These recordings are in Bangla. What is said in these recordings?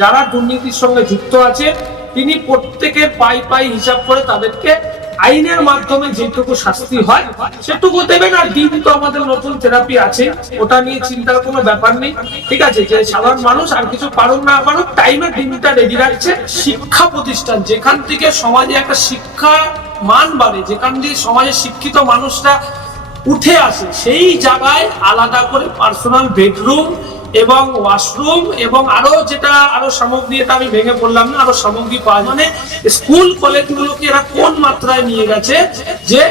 যারা দুর্নীতির সঙ্গে যুক্ত আছে তিনি প্রত্যেকের পাই পাই হিসাব করে তাদেরকে আইনের মাধ্যমে যেটুকু শাস্তি হয় সেটুকু দেবেন। আর ডিম তো আমাদের নতুন থেরাপি আছে, ওটা নিয়ে চিন্তার কোনো ব্যাপার নেই। ঠিক আছে, যে সাধারণ মানুষ আর কিছু পারুক না পারুক টাইমে ডিমটা রেডি রাখছে। শিক্ষা প্রতিষ্ঠান যেখান থেকে সমাজে একটা শিক্ষা মান বাড়ে, যেখান দিয়ে সমাজে শিক্ষিত মানুষরা উঠে আসে, সেই জায়গায় আলাদা করে পার্সোনাল বেডরুম এবং ওয়াশরুম এবং আরো সামগ্রী, এটা আমি ভেঙে বললাম না, আরো সামগ্রী পাওয়া যায়। মানে স্কুল কলেজগুলোকে এরা কোন মাত্রায় নিয়ে গেছে যে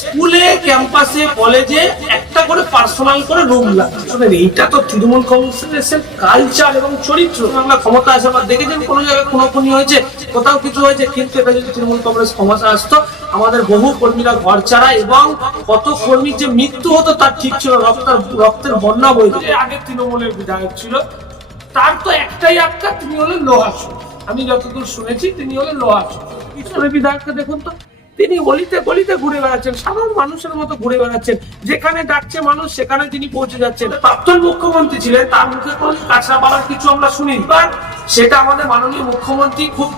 স্কুলে ক্যাম্পাসে কলেজে একটা করে পার্সোনাল করে রুম লাগছে। এইটা তো তৃণমূল কংগ্রেসের কালচার এবং চরিত্র। বাংলা ক্ষমতা আসে, আবার দেখেছেন কোনো জায়গায় খুনোখুনি হয়েছে, কোথাও কিছু হয়েছে, কিন্তু এটা যদি তৃণমূল কংগ্রেস ক্ষমতা আসতো আমাদের বহু কর্মীরা ঘর ছাড়া এবং কত কর্মীর যে মৃত্যু হতো তার ঠিক ছিল, রক্তের বন্যা বইতো। আগে তৃণমূলের বিধায়ক ছিল, তার তো একটাই আক্কা, তিনি হলেন লোহাচুর। আমি যতদূর শুনেছি তিনি হলেন লোহাচুর। পিছনের বিধায়ককে দেখুন তো, তিনি গলিতে গলিতে ঘুরে বেড়াচ্ছেন, সাধারণ মানুষের মতো ঘুরে বেড়াচ্ছেন, যেখানে ডাকছে মানুষ সেখানে তিনি পৌঁছে যাচ্ছেন। প্রাক্তন মুখ্যমন্ত্রী ছিলেন, তার মুখে কোনো কাঁচরা পালার কিছু আমরা শুনি, বাট সেটা আমাদের মাননীয় মুখ্যমন্ত্রী খুব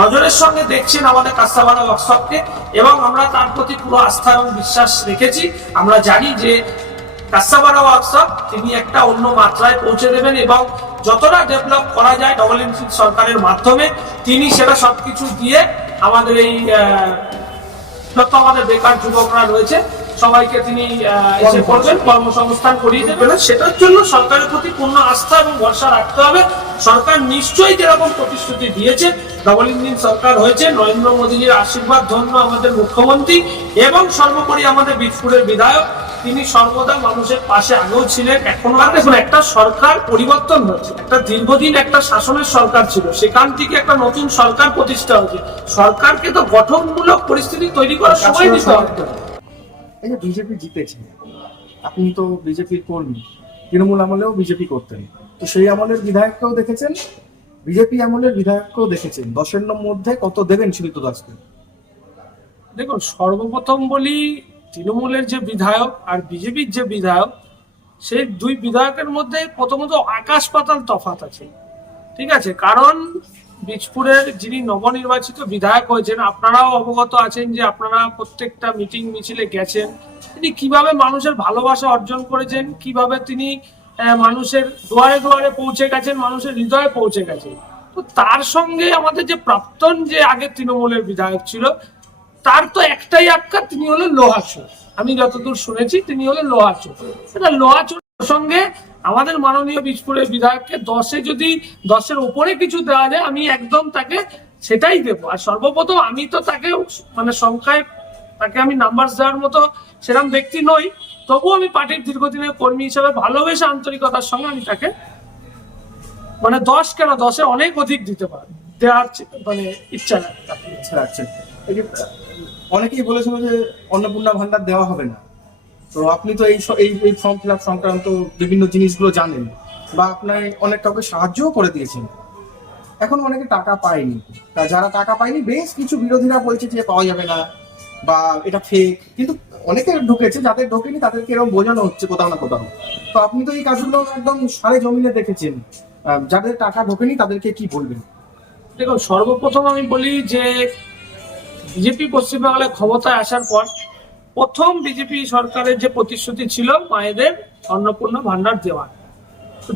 নজরের সঙ্গে দেখছেন আমাদের কাস্তাবাড়া ওয়ার্কশপকে, এবং আমরা তার প্রতি পুরো আস্থা এবং বিশ্বাস রেখেছি। আমরা জানি যে কাস্তাবাড়া ওয়ার্কশপ তিনি একটা অন্য মাত্রায় পৌঁছে দেবেন এবং যতটা ডেভেলপ করা যায় ডবল ইঞ্জিন সরকারের মাধ্যমে তিনি সেটা সবকিছু দিয়ে আমাদের এই যত আমাদের বেকার যুবকরা রয়েছে সবাইকে তিনি এসে করবেন, কর্মসংস্থান করিয়ে দেবেন। সেটার জন্য সরকারের প্রতি পূর্ণ আস্থা এবং ভরসা রাখতে হবে। সরকার নিশ্চয়ই যেরকম প্রতিশ্রুতি দিয়েছে, ডবল ইঞ্জিন সরকার হয়েছে, নরেন্দ্র মোদীজির আশীর্বাদ ধন্য আমাদের মুখ্যমন্ত্রী এবং সর্বোপরি আমাদের বীজপুরের বিধায়ক, তিনি সর্বদা মানুষের পাশে আগেও ছিলেন, এখনো। দেখুন, একটা সরকার পরিবর্তন হচ্ছে, একটা দীর্ঘদিন একটা শাসনের সরকার ছিল, সেখান থেকে একটা নতুন সরকার প্রতিষ্ঠা হয়েছে। সরকারকে তো গঠনমূলক পরিস্থিতি তৈরি করার সময় দিতে হবে। এই যে বিজেপি জিতেছে, আপনি তো বিজেপির কর্মী, তৃণমূল আমলেও বিজেপি করতেন, তো সেই আমলের বিধায়ককেও দেখেছেন, বিজেপি আমলের বিধায়ককেও দেখেছেন, 10-এর মধ্যে কত দেবেন সুনীত দাসকে? দেখুন, সর্বপ্রথম বলি, তৃণমূলের যে বিধায়ক আর বিজেপির যে বিধায়ক, সেই দুই বিধায়কের মধ্যে প্রথমত আকাশ পাতাল তফাৎ আছে। ঠিক আছে, কারণ বীজপুরের যিনি নবনির্বাচিত বিধায়ক হয়েছেন, আপনারাও অবগত আছেন যে আপনারা প্রত্যেকটা মিটিং মিছিলে গেছেন, তিনি কিভাবে মানুষের ভালোবাসা অর্জন করেছেন, কিভাবে তিনি মানুষের দুয়ারে দুয়ারে পৌঁছে গেছেন, মানুষের হৃদয়ে পৌঁছে গেছেন। তো তার সঙ্গে আমাদের যে প্রাক্তন যে আগে তৃণমূলের বিধায়ক ছিল, তার তো একটাই আক্কা, তিনি হলেন লোহাচুর। আমি যতদূর শুনেছি তিনি হলেন লোহাচুর। সেটা লোহাচুর সঙ্গে আমাদের মাননীয় বীজপুরের বিধায়ককে 10-এ যদি 10-এর উপরে কিছু দেওয়া যায়, আমি একদম তাকে সেটাই দেবো। আর সর্বপ্রথম আমি তো তাকে মানে সংখ্যায় তাকে আমি নাম্বার দেওয়ার মতো সেরকম ব্যক্তি নই, তবুও আমি পার্টির দীর্ঘদিনের কর্মী হিসেবে ভালোবেসে আন্তরিকতার সঙ্গে আমি তাকে মানে 10 কেন 10-এ অনেক অধিক দিতে পারি, দেওয়ার মানে ইচ্ছা রাখছে। অনেকেই বলেছিল যে অন্নপূর্ণা ভান্ডার দেওয়া হবে না, তো আপনি তো এই ফর্ম ফিল আপ সংক্রান্ত বিভিন্ন জিনিসগুলো জানেন বা আপনার অনেক কাউকে সাহায্যও করে দিয়েছেন, এখন অনেকে টাকা পায়নি। তা যারা টাকা পায়নি, বেশ কিছু বিরোধীরা বলছে যে পাওয়া যাবে না বা এটা ফেক, কিন্তু অনেকে ঢুকেছে, যাদের ঢোকেনি তাদেরকে এরকম বোঝানো হচ্ছে কোথাও না কোথাও। তো আপনি তো এই কাজগুলো একদম সারে জমিনে দেখেছেন, যাদের টাকা ঢোকেনি তাদেরকে কি বলবেন? দেখুন, সর্বপ্রথম আমি বলি যে বিজেপি পশ্চিমবাংলায় ক্ষমতায় আসার পর প্রথম বিজেপি সরকারের যে প্রতিশ্রুতি ছিল মায়েদের অন্নপূর্ণা ভান্ডার দেওয়ার,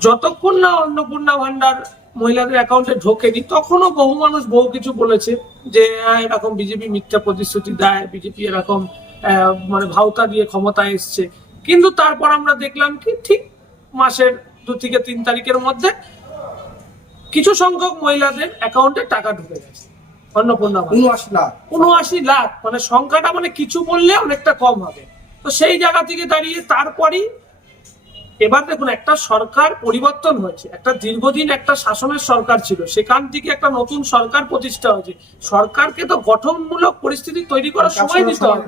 যতক্ষণ না অন্নপূর্ণা ভান্ডার মহিলাদের অ্যাকাউন্টে ঢোকেনি তখনও বহু মানুষ বহু কিছু বলেছে যে এরকম বিজেপি মিথ্যা প্রতিশ্রুতি দেয়, বিজেপি এরকম মানে ভাওতা দিয়ে ক্ষমতায় এসছে। কিন্তু তারপর আমরা দেখলাম কি ঠিক মাসের 2 থেকে 3 তারিখের মধ্যে কিছু সংখ্যক মহিলাদের অ্যাকাউন্টে টাকা ঢুকে গেছে। অন্নপূর্ণা 79 লাখ, মানে সংখ্যাটা মানে কিছু বললে অনেকটা কম হবে। তো সেই জায়গা থেকে দাঁড়িয়ে তারপরই এবার দেখুন, একটা সরকার পরিবর্তন হয়েছে, একটা দীর্ঘদিন একটা শাসনের সরকার ছিল, সেখান থেকে একটা নতুন সরকার প্রতিষ্ঠা হয়েছে। সরকারকে তো গঠনমূলক পরিস্থিতি তৈরি করার সময় দিতে হবে।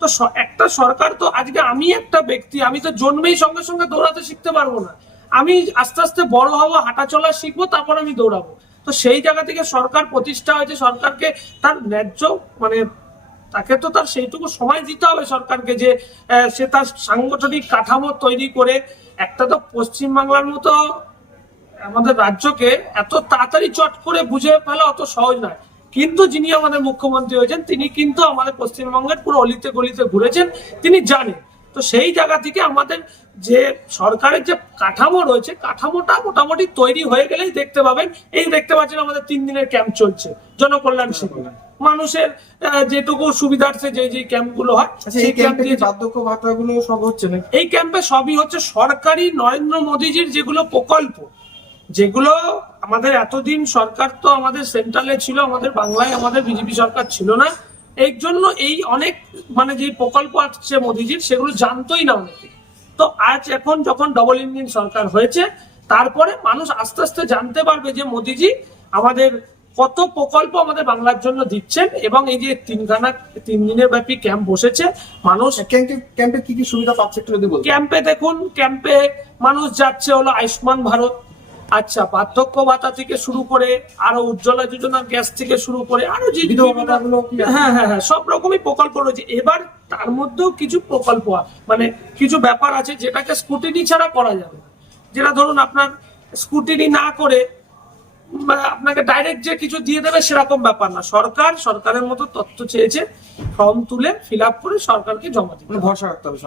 তো একটা সরকার তো আজকে আমি একটা ব্যক্তি, আমি তো জন্মেই সঙ্গে সঙ্গে দৌড়াতে শিখতে পারবো না, আমি আস্তে আস্তে বড় হবো, হাঁটা চলা শিখবো, তারপর আমি দৌড়াবো। তো সেই জায়গা থেকে সরকার প্রতিষ্ঠা হয়েছে, সরকারকে তার ন্যায্য মানে তাকে তো তার সেইটুকু সময় দিতে হবে সরকারকে, যে সে তার সাংগঠনিক কাঠামো তৈরি করে একটা তো পশ্চিমবাংলার মতো আমাদের রাজ্যকে এত তাড়াতাড়ি চট করে বুঝে ফেলা অত সহজ নয়। কিন্তু যিনি আমাদের মুখ্যমন্ত্রী হয়েছেন তিনি কিন্তু আমাদের পশ্চিমবঙ্গের পুরো অলিতে গলিতে ঘুরেছেন, তিনি জানেন। তো সেই জায়গা থেকে আমাদের যে সরকারের যে কাঠামো রয়েছে, কাঠামোটা মোটামুটি তৈরি হয়ে গেলেই দেখতে পাবেন। এই দেখতে পাচ্ছেন আমাদের 3 দিনের ক্যাম্প চলছে, জনকল্যাণ শিবির। মানুষের যেটুকু সুবিধার্থে যে যে ক্যাম্প গুলো হয়, সেই ক্যাম্পে বার্ধক্য ভাতাগুলো সব হচ্ছে না? এই ক্যাম্পে সবই হচ্ছে সরকারি নরেন্দ্র মোদীজির যেগুলো প্রকল্প, যেগুলো আমাদের এতদিন সরকার তো আমাদের সেন্ট্রালে ছিল, আমাদের বাংলায় আমাদের বিজেপি সরকার ছিল না। এই জন্য এই অনেক মানে যে প্রকল্প আসছে মোদীজির, সেগুলো জানতোই না অনেকে। তো আজ এখন যখন ডবল ইঞ্জিন সরকার হয়েছে, তারপরে মানুষ আস্তে আস্তে জানতে পারবে যে মোদীজি আমাদের কত প্রকল্প আমাদের বাংলার জন্য দিচ্ছেন। এবং এই যে 3 দিনের ব্যাপী ক্যাম্প বসেছে, মানুষ ক্যাম্পে কি কি সুবিধা পাচ্ছে একটু যদি বলতেন। ক্যাম্পে দেখুন, ক্যাম্পে মানুষ যাচ্ছে হলো আয়ুষ্মান ভারত, আচ্ছা বার্ধক্য ভাতা থেকে শুরু করে আরো উজ্জ্বলা যোজনা, গ্যাস থেকে শুরু করে আরো যে হ্যাঁ হ্যাঁ হ্যাঁ সব রকমই প্রকল্প রয়েছে। এবার তার মধ্যেও কিছু প্রকল্প মানে কিছু ব্যাপার আছে যেটাকে স্কুটিনি ছাড়া করা যাবে না। যেটা ধরুন আপনার স্কুটিনি না করে আপনাকে ডাইরেক্ট যে কিছু দিয়ে দেবে সেরকম ব্যাপার না। সরকারের মতো তথ্য চেয়েছে, ফর্ম তুলে ফিল আপ করে সরকারকে জমা দিতে হবে। ভরসা রাখতে হবে।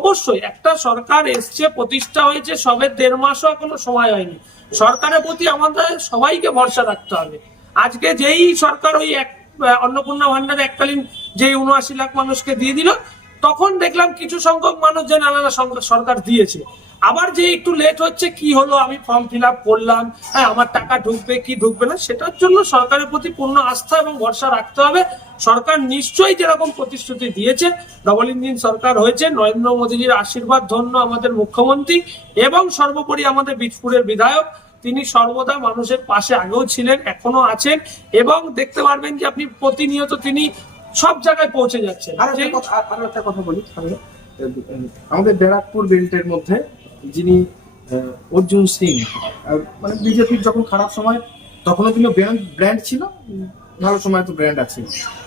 অবশ্যই একটা সরকার এসছে, প্রতিষ্ঠা হয়েছে, সবে 1.5 মাসও এখনো সময় হয়নি। সরকারের প্রতি আমাদের সবাইকে ভরসা রাখতে হবে। আজকে যেই সরকার ওই অন্নপূর্ণা ভান্ডারে এককালীন যে 79 লাখ মানুষকে দিয়ে দিল, তখন দেখলাম কিছু সংখ্যক মানুষ যে নানা সরকার দিয়েছে। আবার যে একটু লেট হচ্ছে, কি হলো আমি ফর্ম ফিল আপ করলাম, হ্যাঁ আমার টাকা ঢুকবে কি ঢুকবে না, সেটার জন্য সরকারের প্রতি পূর্ণ আস্থা এবং ভরসা রাখতে হবে। সরকার নিশ্চয়ই যেরকম প্রতিশ্রুতি দিয়েছে, ডবল ইঞ্জিন সরকার হয়েছে, নরেন্দ্র মোদীজির আশীর্বাদ ধন্য আমাদের মুখ্যমন্ত্রী এবং সর্বোপরি আমাদের বীজপুরের বিধায়ক, তিনি সর্বদা মানুষের পাশে আগেও ছিলেন, এখনো আছেন। এবং দেখতে পারবেন যে আপনি প্রতিনিয়ত তিনি সব জায়গায় পৌঁছে যাচ্ছেন। আর একটা কথা বলি, আমাদের ব্যারাকপুর বেল্টের মধ্যে যিনি অর্জুন সিং, মানে বিজেপির যখন খারাপ সময় তখনও তিনি ব্র্যান্ড ছিল, ভালো সময় তো ব্র্যান্ড আছে।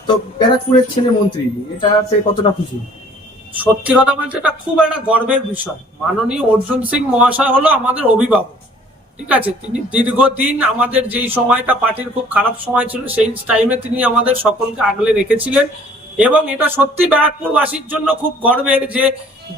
তো ব্যারাকপুরের ছেলে মন্ত্রী, এটাতে কতটা খুশি? সত্যি কথা বলতে এটা খুব একটা গর্বের বিষয়। মাননীয় অর্জুন সিং মহাশয় হলো আমাদের অভিভাবক, ঠিক আছে। তিনি দীর্ঘদিন আমাদের যেই সময়টা পার্টির খুব খারাপ সময় ছিল, সেই টাইমে তিনি আমাদের সকলকে আগলে রেখেছিলেন। এবং এটা সত্যি ব্যারাকপুরবাসীর জন্য খুব গর্বের যে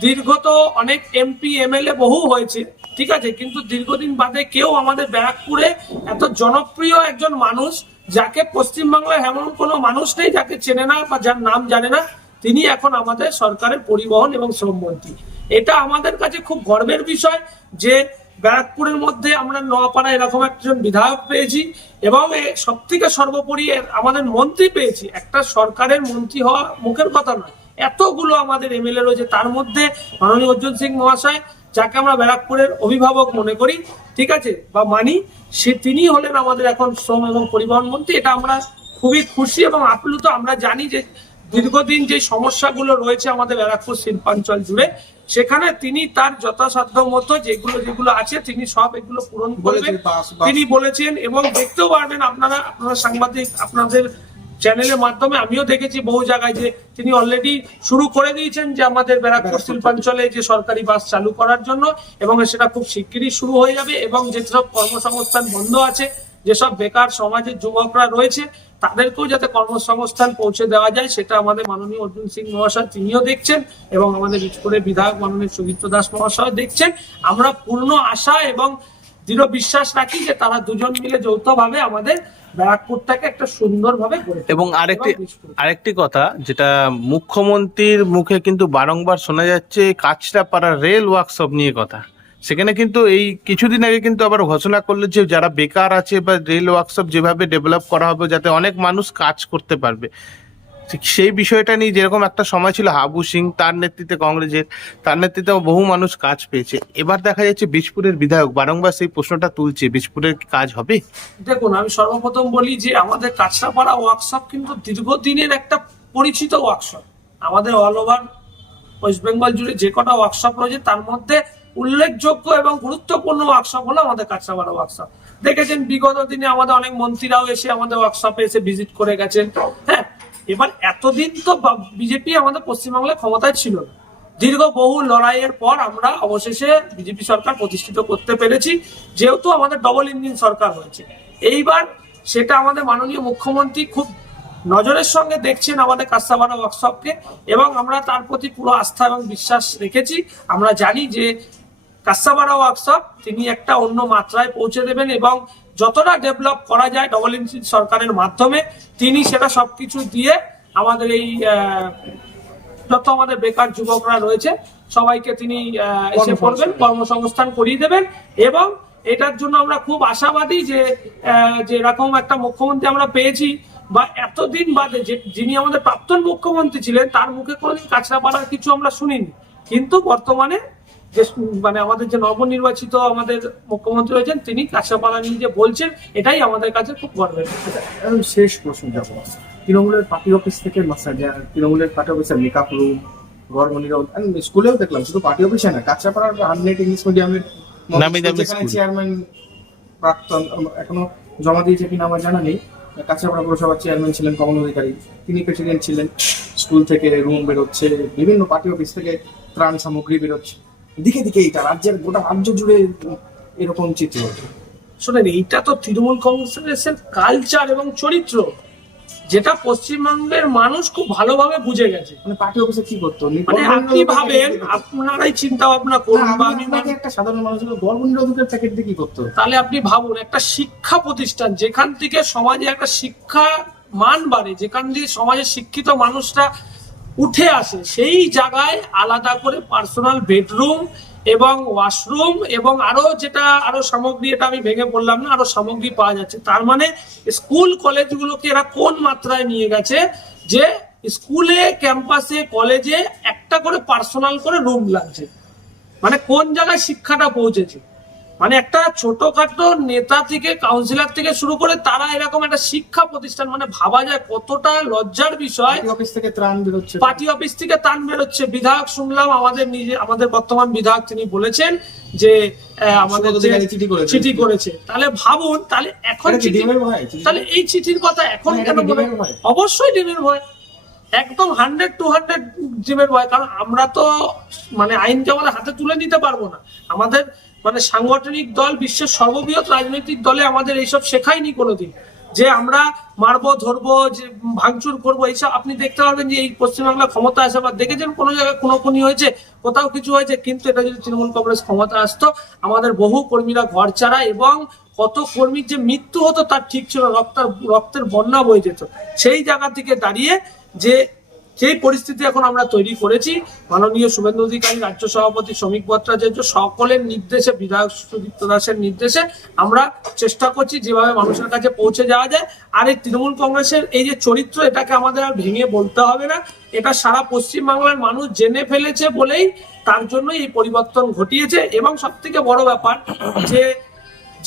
দীর্ঘ তো অনেক এমপি এমএলএ বহু হয়েছে, ঠিক আছে, কিন্তু দীর্ঘদিন বাদে কেউ আমাদের ব্যারাকপুরে এত জনপ্রিয় একজন মানুষ, যাকে পশ্চিমবাংলায় এমন কোনো মানুষ নেই যাকে চেনে না বা যার নাম জানে না, তিনি এখন আমাদের সরকারের পরিবহন এবং শ্রম মন্ত্রী। এটা আমাদের কাছে খুব গর্বের বিষয় যে ব্যারাকপুরের মধ্যে আমরা নোয়াপাড়া এরকম একজন বিধায়ক পেয়েছি এবং সব থেকে সর্বোপরি আমাদের মন্ত্রী পেয়েছি। একটা সরকারের মন্ত্রী হওয়া মুখের কথা নয়, এতগুলো আমাদের এমএলএ রয়েছে, তার মধ্যে মাননীয় অর্জুন সিং মহাশয়, যাকে আমরা ব্যারাকপুরের অভিভাবক মনে করি, ঠিক আছে, বা মানি, তিনি হলেন আমাদের এখন শ্রম এবং পরিবহন মন্ত্রী। এটা আমরা খুবই খুশি এবং আপ্লুত। আমরা জানি যে দীর্ঘদিন যে সমস্যাগুলো রয়েছে আমাদের ব্যারাকপুর শিল্পাঞ্চল জুড়ে, সেখানে তিনি তার যথাসাধ্য মতো যেগুলো আছে তিনি সব এগুলো পূরণ করবেন তিনি বলেছেন। এবং দেখতেও পারবেন আপনারা সাংবাদিক, আপনাদের চ্যানেলের মাধ্যমে আমিও দেখেছি বহু জায়গায় যে তিনি অলরেডি শুরু করে দিয়েছেন যে আমাদের ব্যারাকপুর শিল্পাঞ্চলে যে সরকারি বাস চালু করার জন্য, এবং সেটা খুব শিগগিরই শুরু হয়ে যাবে। এবং যেসব কর্মসংস্থান বন্ধ আছে, যেসব বেকার সমাজের যুবকরা রয়েছে, তাদেরকেও যাতে কর্মসংস্থান পৌঁছে দেওয়া যায়, সেটা আমাদের মাননীয় অর্জুন সিং মহাশয় তিনিও দেখছেন এবং আমাদের বীজপুরের বিধায়ক মাননীয় সুজিত দাস মহাশয় দেখছেন। আমরা পূর্ণ আশা এবং দৃঢ় বিশ্বাস রাখি যে তারা দুজন মিলে যৌথভাবে আমাদের ব্যারাকপুরটাকে একটা সুন্দরভাবে গড়ে তুলবে। এবং আরেকটি কথা, যেটা মুখ্যমন্ত্রীর মুখে কিন্তু বারংবার শোনা যাচ্ছে কাঁচরাপাড়া রেল ওয়ার্কশপ নিয়ে কথা। সেখানে কিন্তু এই কিছুদিন আগে কিন্তু আবার ঘোষণা করলো যে যারা বেকার আছে বা রেল ওয়ার্কশপ যেভাবে ডেভেলপ করা হবে যাতে অনেক মানুষ কাজ করতে পারবে, সেই বিষয়টা নিয়ে যেরকম একটা সময় ছিল হাবু সিং, তার নেতৃত্বে কংগ্রেসের, তার নেতৃত্বে বহু মানুষ কাজ পেয়েছে। এবার দেখা যাচ্ছে বীজপুরের বিধায়ক বারংবার সেই প্রশ্নটা তুলছে, বীজপুরের কাজ হবে? দেখুন, আমি সর্বপ্রথম বলি যে আমাদের কাঁচরাপাড়া ওয়ার্কশপ কিন্তু দীর্ঘদিনের একটা পরিচিত ওয়ার্কশপ। আমাদের অল ওভার ওয়েস্ট বেঙ্গল জুড়ে যে কটা ওয়ার্কশপ রয়েছে, তার মধ্যে উল্লেখযোগ্য এবং গুরুত্বপূর্ণ ওয়ার্কশপ হলো আমাদের কাঁচরাপাড়া ওয়ার্কশপ। দেখেছেন বিগত দিনে আমাদের অনেক মন্ত্রীরাও এসে আমাদের ওয়ার্কশপে এসে ভিজিট করে গেছেন। হ্যাঁ, এবার এতদিন তো বিজেপি আমাদের পশ্চিমবাংলায় ক্ষমতায় ছিল না, দীর্ঘ বহু লড়াইয়ের পর আমরা অবশেষে বিজেপি সরকার প্রতিষ্ঠিত করতে পেরেছি, যেহেতু আমাদের ডবল ইঞ্জিন সরকার হয়েছে। এইবার সেটা আমাদের মাননীয় মুখ্যমন্ত্রী খুব নজরের সঙ্গে দেখছেন আমাদের কাস্তাবাড়া ওয়ার্কশপকে, এবং আমরা তার প্রতি পুরো আস্থা এবং বিশ্বাস রেখেছি। আমরা জানি যে কাস্তাবাড়া ওয়ার্কশপ তিনি একটা অন্য মাত্রায় পৌঁছে দেবেন, এবং যতটা ডেভেলপ করা যায় ডবল ইঞ্জিন সরকারের মাধ্যমে তিনি সেটা সবকিছু দিয়ে আমাদের এই যত আমাদের বেকার যুবকরা রয়েছে সবাইকে তিনি এসে পড়বেন, কর্মসংস্থান করিয়ে দেবেন। এবং এটার জন্য আমরা খুব আশাবাদী যে এরকম একটা মুখ্যমন্ত্রী আমরা পেয়েছি, বা এতদিন বাদে যিনি আমাদের প্রাক্তন মুখ্যমন্ত্রী ছিলেন তার মুখে কোনোদিন কাঁচরাপাড়ার কিছু আমরা শুনিনি, কিন্তু বর্তমানে যে মানে আমাদের যে নবনির্বাচিত আমাদের মুখ্যমন্ত্রী হয়েছেন তিনি কাঁচরাপাড়া নিয়ে যে বলছেন, এটাই আমাদের কাছে খুব গর্বের। শেষ প্রশ্ন যাবো, তৃণমূলের পার্টি অফিস থেকে তৃণমূলের পার্টি অফিসের মেকআপ রুম, গড়মনিরাও স্কুলেও দেখলাম, শুধু পার্টি অফিসে না, কাঁচরাপাড়ার হান্ড্রেড ইংলিশ মিডিয়ামের চেয়ারম্যান প্রাক্তন এখনো জমা দিয়েছে কিনা আমার জানা নেই, কাঁচরাপাড়া পৌরসভার চেয়ারম্যান ছিলেন কমল অধিকারী, তিনি প্রেসিডেন্ট ছিলেন। স্কুল থেকে রুম বেরোচ্ছে, বিভিন্ন পার্টি অফিস থেকে ত্রাণ সামগ্রী বেরোচ্ছে, দিকে দিকে এইটা রাজ্যের গোটা রাজ্য জুড়ে এরকম চিত্র। শোনেন, এইটা তো তৃণমূল কংগ্রেসের কালচার এবং চরিত্র, যেটা পশ্চিমবঙ্গের মানুষ খুব ভালোভাবে বুঝে গেছে। মানে পার্টি অফিসে কি করতো, মানে আপনি ভাবেন, আপনারাই চিন্তা ভাবনা করুন, বা আমি একটা সাধারণ মানুষের গর্ভনিরোধকের প্যাকেট দিয়ে কি করতো, তাহলে আপনি ভাবুন, একটা শিক্ষা প্রতিষ্ঠান যেখান থেকে সমাজে একটা শিক্ষা মান বাড়ে, যেখান দিয়ে সমাজের শিক্ষিত মানুষরা উঠে আসে, সেই জায়গায় আলাদা করে পার্সোনাল বেডরুম এবং ওয়াশরুম এবং আরো সামগ্রী, এটা আমি ভেঙে বললাম না, আরো সামগ্রী পাওয়া যাচ্ছে। তার মানে স্কুল কলেজগুলোকে এরা কোন মাত্রায় নিয়ে গেছে যে স্কুলে, ক্যাম্পাসে, কলেজে একটা করে পার্সোনাল করে রুম লাগছে। মানে কোন জায়গায় শিক্ষাটা পৌঁছেছে, মানে একটা ছোটখাটো নেতা থেকে কাউন্সিলর থেকে শুরু করে তারা এরকম একটা শিক্ষা প্রতিষ্ঠান, মানে ভাবা যায় কতটা লজ্জার বিষয়। পার্টি অফিস থেকে ত্রাণ বেরোচ্ছে, পার্টি অফিস থেকে ত্রাণ বেরোচ্ছে। বিধায়ক শুনলাম আমাদের বর্তমান বিধায়ক তিনি বলেছেন যে আমাদের চিঠি করেছে। তাহলে ভাবুন, তাহলে এখন তাহলে এই চিঠির কথা এখন কেন বলে? অবশ্যই ডিমের ভয়, একদম 100-200 ডিমের ভয়। কারণ আমরা তো মানে আইনকে আমাদের হাতে তুলে নিতে পারবো না। আমাদের মানে সাংগঠনিক দল বিশ্বের সর্ববৃহৎ রাজনৈতিক দলে আমাদের এইসব শেখায়নি কোনোদিন, যে আমরা মারবো, ধরবো, যে ভাঙচুর করবো, এইসব। আপনি দেখতে পারবেন যে এই পশ্চিমবাংলা ক্ষমতা আসে বা দেখেছেন কোনো জায়গায় খুনোখুনি হয়েছে, কোথাও কিছু হয়েছে, কিন্তু এটা যদি তৃণমূল কংগ্রেস ক্ষমতা আসতো, আমাদের বহু কর্মীরা ঘর ছাড়া এবং কত কর্মীর যে মৃত্যু হতো তার ঠিক ছিল, রক্তের বন্যা বয়ে যেত। সেই জায়গা থেকে দাঁড়িয়ে সেই পরিস্থিতি এখন আমরা তৈরি করেছি, মাননীয় শুভেন্দু অধিকারী, রাজ্য সভাপতি শ্রমিক ভট্টাচার্য, সকলের নির্দেশে, বিধায়ক সুদীপ্ত দাসের নির্দেশে আমরা চেষ্টা করছি যেভাবে মানুষের কাছে পৌঁছে যাওয়া যায়। আর এই তৃণমূল কংগ্রেসের এই যে চরিত্র, এটাকে আমাদের আর ভেঙে বলতে হবে না। এটা সারা পশ্চিমবাংলার মানুষ জেনে ফেলেছে বলেই তার জন্যই এই পরিবর্তন ঘটিয়েছে। এবং সব থেকে বড় ব্যাপার যে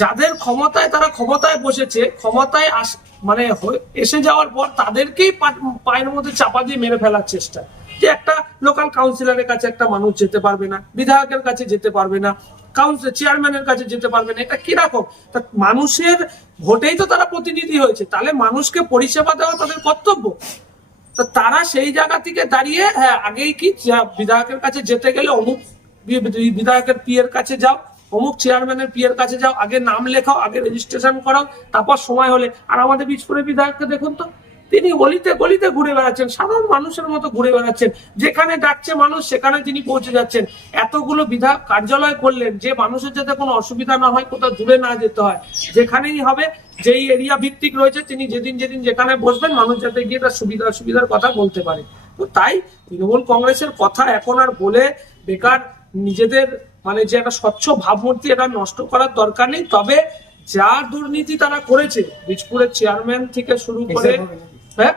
যাদের ক্ষমতায়, তারা ক্ষমতায় বসেছে, ক্ষমতায় মানে এসে যাওয়ার পর তাদেরকেই পায়ের মধ্যে চাপা দিয়ে মেরে ফেলার চেষ্টা। যে একটা লোকাল কাউন্সিলরের কাছে একটা মানুষ যেতে পারবে না, বিধায়কের কাছে যেতে পারবে না, চেয়ারম্যানের কাছে যেতে পারবে না, এটা কিরকম? তা মানুষের ভোটেই তো তারা প্রতিনিধি হয়েছে, তাহলে মানুষকে পরিষেবা দেওয়া তাদের কর্তব্য। তো তারা সেই জায়গা থেকে দাঁড়িয়ে, হ্যাঁ, আগেই কি বিধায়কের কাছে যেতে গেলে অমুক বিধায়কের পিএর কাছে যাও, অমুক চেয়ারম্যানের পিএর কাছে যাও, আগে নাম লেখাও, আগে রেজিস্ট্রেশন করাও, তারপর সময় হলে। আর আমাদের বীজপুরের বিধায়ককে দেখুন তো, তিনি গলিতে গলিতে ঘুরে বেড়াচ্ছেন, সাধারণ মানুষের মতো ঘুরে বেড়াচ্ছেন, যেখানে ডাকছে মানুষ সেখানে তিনি পৌঁছে যাচ্ছেন। এতগুলো বিধায়ক কার্যালয় করলেন যে মানুষের যাতে কোনো অসুবিধা না হয়, কোথাও দূরে না যেতে হয়, যেখানেই হবে, যেই এরিয়া ভিত্তিক রয়েছে তিনি যেদিন যেখানে বসবেন মানুষ যাতে গিয়ে তার সুবিধার কথা বলতে পারে। তো তাই তৃণমূল কংগ্রেসের কথা এখন আর বলে বেকার নিজেদের মানে যে একটা স্বচ্ছ ভাবমূর্তি, এটা নষ্ট করার দরকার নেই। তবে যা দুর্নীতি তারা করেছে, বীজপুরের চেয়ারম্যান থেকে শুরু করে, হ্যাঁ,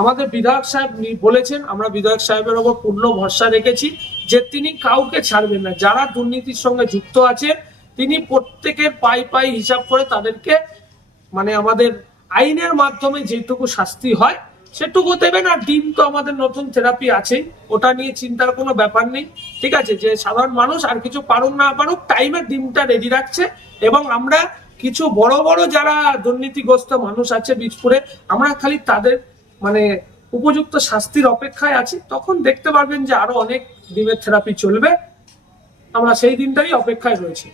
আমাদের বিধায়ক সাহেব বলেছেন, আমরা বিধায়ক সাহেবের ওপর পূর্ণ ভরসা রেখেছি যে তিনি কাউকে ছাড়বেন না। যারা দুর্নীতির সঙ্গে যুক্ত আছে তিনি প্রত্যেকের পাই হিসাব করে তাদেরকে মানে আমাদের আইনের মাধ্যমে যেটুকু শাস্তি হয় সেটুকু দেবেন। আর ডিম তো আমাদের নতুন থেরাপি আছেই, ওটা নিয়ে চিন্তার কোনো ব্যাপার নেই। ঠিক আছে, যে সাধারণ মানুষ আর কিছু পারুক না পারুক, টাইমে ডিমটা রেডি রাখছে। এবং আমরা কিছু বড় বড় যারা দুর্নীতিগ্রস্ত মানুষ আছে বীজপুরে, আমরা খালি তাদের মানে উপযুক্ত শাস্তির অপেক্ষায় আছি। তখন দেখতে পারবেন যে আরো অনেক ডিমের থেরাপি চলবে। আমরা সেই দিনটাই অপেক্ষায় রয়েছি।